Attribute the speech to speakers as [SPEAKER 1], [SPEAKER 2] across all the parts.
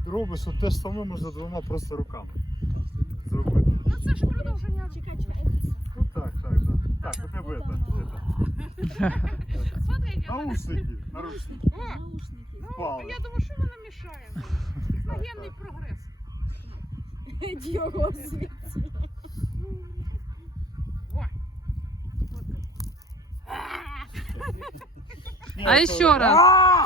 [SPEAKER 1] робиш те ж саме можна двома просто руками зробити.
[SPEAKER 2] Ну це ж продовження.
[SPEAKER 3] Чекай.
[SPEAKER 1] Ну так, да. Так, у тебе
[SPEAKER 2] Смотри,
[SPEAKER 1] наушники, наручники.
[SPEAKER 3] Наушники.
[SPEAKER 1] Впали.
[SPEAKER 2] я думаю, що воно мішає. Техногенний прогрес.
[SPEAKER 3] Діого звідси.
[SPEAKER 2] Ой.
[SPEAKER 4] А еще раз.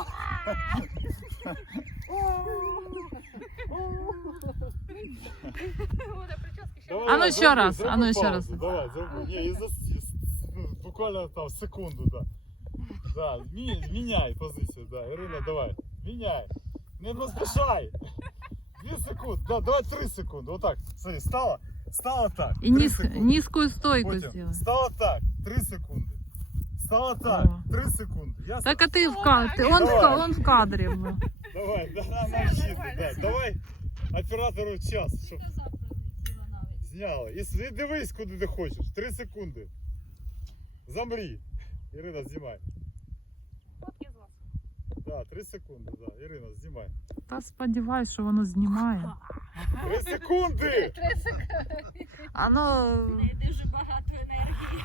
[SPEAKER 4] А ну еще раз, а ну еще раз.
[SPEAKER 1] Давай, зроби. Не, буквально там секунду, да. Да, меняй позицию, да. Ірина, давай, меняй. Не поспішай. 2 секунды, да, давай 3 секунды. Вот так, смотри, стала так.
[SPEAKER 4] И
[SPEAKER 1] 3 секунды.
[SPEAKER 4] низкую стойку
[SPEAKER 1] Потім
[SPEAKER 4] сделай.
[SPEAKER 1] стала так, 3 секунды. Стала так,
[SPEAKER 4] О.
[SPEAKER 1] 3 секунды. Ясно?
[SPEAKER 4] Так а ты в кадре, он в кадре был.
[SPEAKER 1] Давай, да, навчити, да. Давай оператору час, щоб
[SPEAKER 3] Завтра летіла навіть.
[SPEAKER 1] зняли. І дивись, куди ти хочеш. 3 секунди. Замрі. Ірина, знімай.
[SPEAKER 2] Фотки з вас.
[SPEAKER 1] Да, 3 секунди, да. Ірина, знімай.
[SPEAKER 4] Та сподіваюсь, що воно знімає.
[SPEAKER 1] 3 секунди!
[SPEAKER 4] А ну...
[SPEAKER 3] Дуже багато енергії.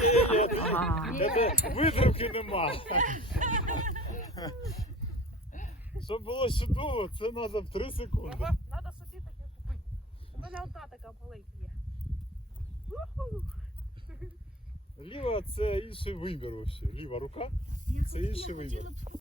[SPEAKER 1] Це витримки нема. Щоб було чудово, це треба 3 секунди.
[SPEAKER 2] Треба собі таке купити. У мене одна така полейка є.
[SPEAKER 1] Ліва це інший вибір взагалі. Ліва рука це інший вибір.